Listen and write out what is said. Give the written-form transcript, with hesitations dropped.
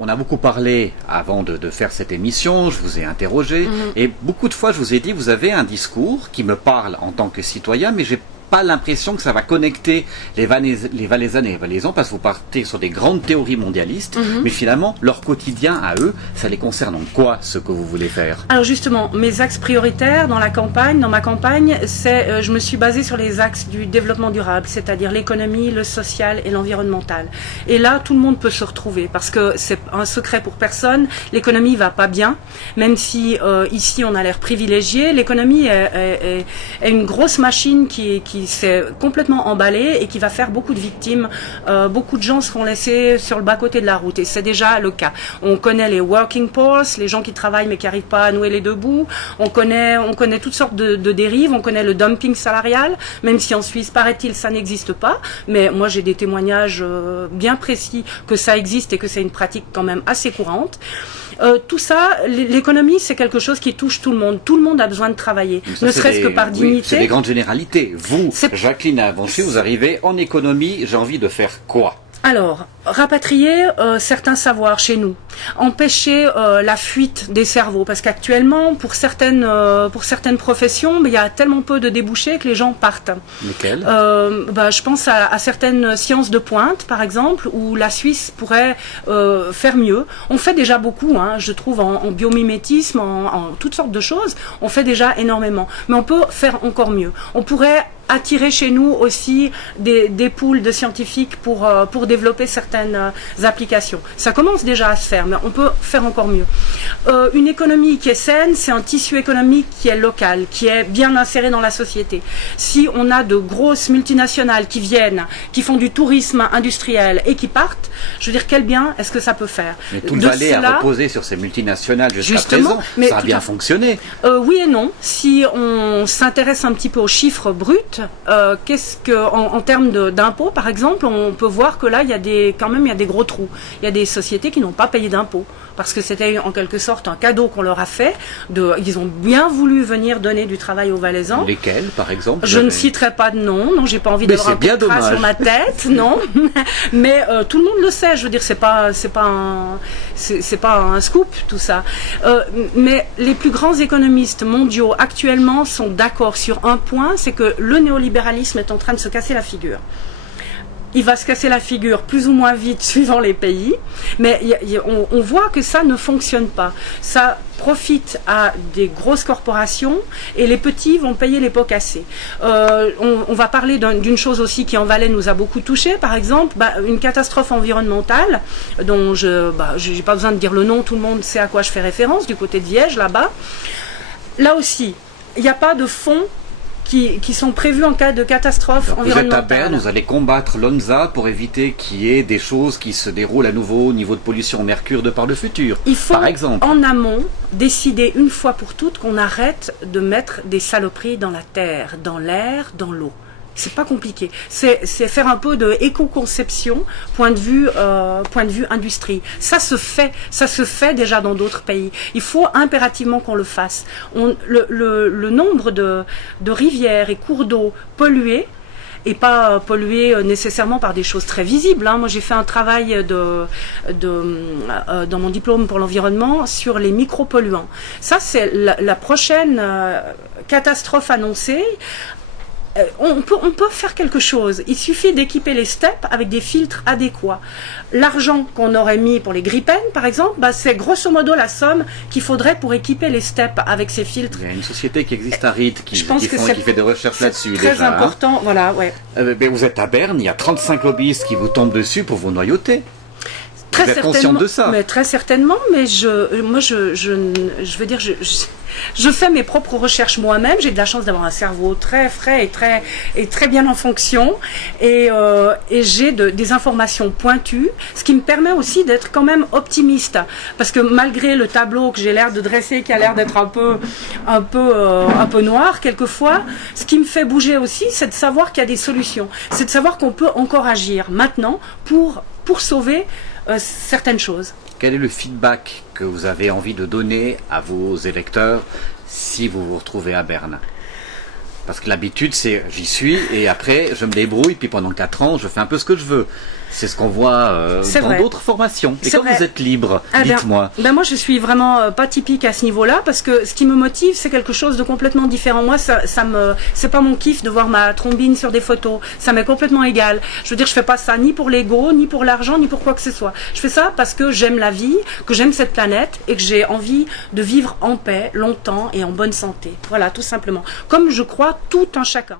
on a beaucoup parlé avant de faire cette émission, je vous ai interrogé, et beaucoup de fois je vous ai dit, vous avez un discours qui me parle en tant que citoyen, mais j'ai pas l'impression que ça va connecter les Valaisannes et les Valaisans, parce que vous partez sur des grandes théories mondialistes, mais finalement, leur quotidien à eux, ça les concerne en quoi, ce que vous voulez faire? Alors justement, mes axes prioritaires dans ma campagne, c'est, je me suis basée sur les axes du développement durable, c'est-à-dire l'économie, le social et l'environnemental. Et là, tout le monde peut se retrouver, parce que c'est un secret pour personne, l'économie va pas bien, même si ici on a l'air privilégié, l'économie est une grosse machine qui s'est complètement emballée et qui va faire beaucoup de victimes. Beaucoup de gens seront laissés sur le bas-côté de la route, et c'est déjà le cas. On connaît les working poor, les gens qui travaillent mais qui n'arrivent pas à nouer les deux bouts. On connaît toutes sortes de dérives. On connaît le dumping salarial, même si en Suisse, paraît-il, ça n'existe pas. Mais moi, j'ai des témoignages bien précis que ça existe et que c'est une pratique quand même assez courante. Tout ça, l'économie, c'est quelque chose qui touche tout le monde. Tout le monde a besoin de travailler, ne serait-ce que par dignité. Oui, c'est des grandes généralités. Vous, Jacqueline Avanchy, vous arrivez en économie, j'ai envie de faire quoi? Alors, rapatrier certains savoirs chez nous, empêcher la fuite des cerveaux, parce qu'actuellement, pour certaines professions, il y a tellement peu de débouchés que les gens partent. Lesquels? Je pense à certaines sciences de pointe, par exemple, où la Suisse pourrait faire mieux. On fait déjà beaucoup, je trouve, en biomimétisme, en toutes sortes de choses. On fait déjà énormément, mais on peut faire encore mieux. On pourrait attirer chez nous aussi des pools de scientifiques pour développer certaines applications. Ça commence déjà à se faire, mais on peut faire encore mieux. Une économie qui est saine, c'est un tissu économique qui est local, qui est bien inséré dans la société. Si on a de grosses multinationales qui viennent, qui font du tourisme industriel et qui partent, je veux dire, quel bien est-ce que ça peut faire? Mais tout le Valais a reposé sur ces multinationales jusqu'à présent. Ça a bien fonctionné. Oui et non. Si on s'intéresse un petit peu aux chiffres bruts, en termes d'impôts, par exemple, on peut voir que là, il y a des gros trous. Il y a des sociétés qui n'ont pas payé d'impôts, parce que c'était en quelque sorte un cadeau qu'on leur a fait. Ils ont bien voulu venir donner du travail aux Valaisans. Lesquels, par exemple? Je ne citerai pas de nom, non, j'ai pas envie d'avoir un contrat sur ma tête, non. Mais tout le monde le sait, je veux dire, c'est pas un scoop, tout ça. Mais les plus grands économistes mondiaux actuellement sont d'accord sur un point, c'est que le néolibéralisme est en train de se casser la figure. Il va se casser la figure plus ou moins vite suivant les pays, mais on voit que ça ne fonctionne pas. Ça profite à des grosses corporations et les petits vont payer les pots cassés. On va parler d'une chose aussi qui en Valais nous a beaucoup touché, par exemple, une catastrophe environnementale dont je n'ai pas besoin de dire le nom, tout le monde sait à quoi je fais référence, du côté de Liège, là-bas. Là aussi, il n'y a pas de fonds qui sont prévus en cas de catastrophe environnementale. Vous êtes à Berne, vous allez combattre l'ONSA pour éviter qu'il y ait des choses qui se déroulent à nouveau au niveau de pollution au mercure de par le futur, Il faut, par exemple. En amont, décider une fois pour toutes qu'on arrête de mettre des saloperies dans la terre, dans l'air, dans l'eau. C'est pas compliqué. C'est faire un peu de éco-conception, point de vue industrie. Ça se fait déjà dans d'autres pays. Il faut impérativement qu'on le fasse. Le nombre de rivières et cours d'eau pollués, et pas pollués nécessairement par des choses très visibles. Moi, j'ai fait un travail dans mon diplôme pour l'environnement sur les micropolluants. Ça, c'est la prochaine catastrophe annoncée. On peut faire quelque chose. Il suffit d'équiper les steppes avec des filtres adéquats. L'argent qu'on aurait mis pour les Gripen, par exemple, c'est grosso modo la somme qu'il faudrait pour équiper les steppes avec ces filtres. Il y a une société qui existe à Ried qui fait des recherches là-dessus. C'est très important, voilà, ouais. Mais vous êtes à Berne, il y a 35 lobbyistes qui vous tombent dessus pour vous noyauter. Vous êtes consciente de ça? Mais très certainement, mais je veux dire, je fais mes propres recherches moi-même. J'ai de la chance d'avoir un cerveau très frais et très bien en fonction, et j'ai des informations pointues, ce qui me permet aussi d'être quand même optimiste, parce que malgré le tableau que j'ai l'air de dresser, qui a l'air d'être un peu noir quelquefois, ce qui me fait bouger aussi, c'est de savoir qu'il y a des solutions, c'est de savoir qu'on peut encore agir maintenant pour sauver certaines choses. Quel est le feedback que vous avez envie de donner à vos électeurs si vous vous retrouvez à Berne? Parce que l'habitude, c'est j'y suis et après je me débrouille, puis pendant 4 ans, je fais un peu ce que je veux. C'est ce qu'on voit dans d'autres formations. Et quand vous êtes libre, dites-moi. Moi, je suis vraiment pas typique à ce niveau-là, parce que ce qui me motive, c'est quelque chose de complètement différent. Moi, c'est pas mon kiff de voir ma trombine sur des photos. Ça m'est complètement égal. Je veux dire, je fais pas ça ni pour l'ego, ni pour l'argent, ni pour quoi que ce soit. Je fais ça parce que j'aime la vie, que j'aime cette planète et que j'ai envie de vivre en paix, longtemps et en bonne santé. Voilà, tout simplement. Comme je crois tout un chacun.